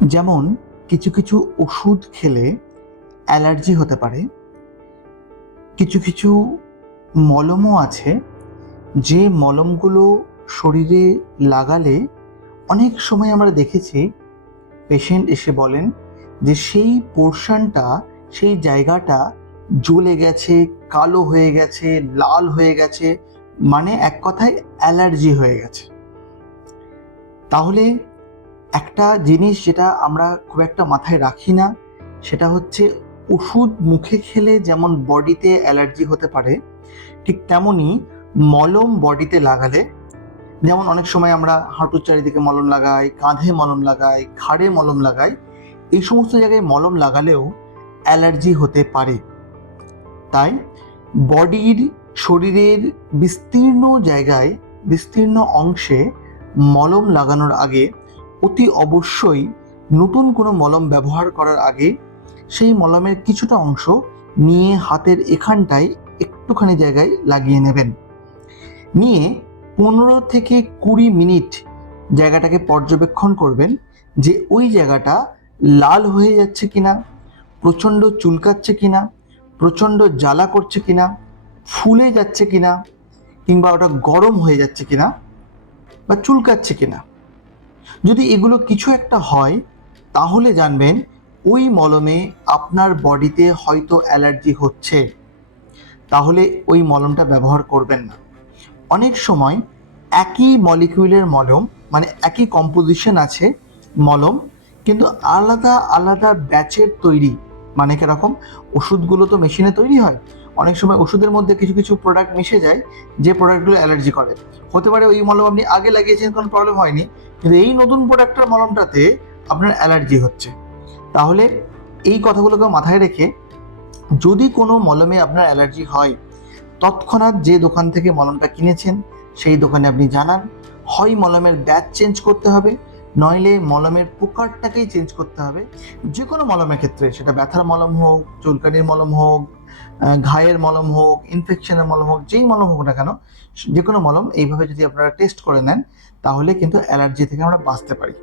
যেমন কিছু কিছু ওষুধ খেলে অ্যালার্জি হতে পারে। কিছু কিছু মলমও আছে, যে মলমগুলো শরীরে লাগালে অনেক সময় আমরা দেখেছি পেশেন্ট এসে বলেন যে সেই পোর্শনটা, সেই জায়গাটা জ্বলে গেছে, কালো হয়ে গেছে, লাল হয়ে গেছে, মানে এক কথায় অ্যালার্জি হয়ে গেছে। তাহলে একটা জিনিস যেটা আমরা খুব একটা মাথায় রাখি না, সেটা হচ্ছে ওষুধ মুখে খেলে যেমন বডিতে অ্যালার্জি হতে পারে, ঠিক তেমনই মলম বডিতে লাগালে, যেমন অনেক সময় আমরা হাঁটুর চারিদিকে মলম লাগাই, কাঁধে মলম লাগাই, ঘাড়ে মলম লাগাই, এই সমস্ত জায়গায় মলম লাগালেও অ্যালার্জি হতে পারে। তাই শরীরের বিস্তীর্ণ জায়গায়, বিস্তীর্ণ অংশে মলম লাগানোর আগে অতি অবশ্যই নতুন কোনো মলম ব্যবহার করার আগে সেই মলমের কিছুটা অংশ নিয়ে হাতের এখানটায় একটুখানি জায়গায় লাগিয়ে নেবেন। নিয়ে 15 থেকে 20 মিনিট জায়গাটাকে পর্যবেক্ষণ করবেন যে ওই জায়গাটা লাল হয়ে যাচ্ছে কিনা, প্রচণ্ড চুলকাচ্ছে কিনা, প্রচণ্ড জ্বালা করছে কিনা, ফুলে যাচ্ছে কিনা, কিংবা ওটা গরম হয়ে যাচ্ছে কিনা বা চুলকাচ্ছে কিনা। যদি এগুলো কিছু একটা হয় তাহলে জানবেন ওই মলমে আপনার বডিতে হয়তো অ্যালার্জি হচ্ছে, তাহলে ওই মলমটা ব্যবহার করবেন না। অনেক সময় একই মলিকিউলের মলম, মানে একই কম্পোজিশন আছে মলম, কিন্তু আলাদা আলাদা ব্যাচের তৈরি। মানে কিরকম, ওষুধগুলো তো মেশিনে তৈরি হয়, অনেক সময় ওষুধের মধ্যে কিছু কিছু প্রোডাক্ট মিশে যায় যে প্রোডাক্টগুলো অ্যালার্জি করে। হতে পারে ওই মলম আপনি আগে লাগিয়েছেন, কোনো প্রবলেম হয়নি, কিন্তু এই নতুন প্রোডাক্টের মলমটাতে আপনার অ্যালার্জি হচ্ছে। তাহলে এই কথাগুলোকে মাথায় রেখে যদি কোনো মলমে আপনার অ্যালার্জি হয়, তৎক্ষণাৎ যে দোকান থেকে মলমটা কিনেছেন সেই দোকানে আপনি জানান। হয় মলমের ব্যাচ চেঞ্জ করতে হবে, নইলে মলমের প্রকারটাকেই চেঞ্জ করতে হবে। যে কোনো মলমের ক্ষেত্রে, সেটা ব্যথার মলম হোক, চুলকানির মলম হোক, ঘায়ের মলম হোক, ইনফেকশনের মলম হোক, যেই মলম হোক না কেন, যে কোনো মলম এইভাবে যদি আপনারা টেস্ট করে নেন তাহলে কিন্তু অ্যালার্জি থেকে আমরা বাঁচতে পারি।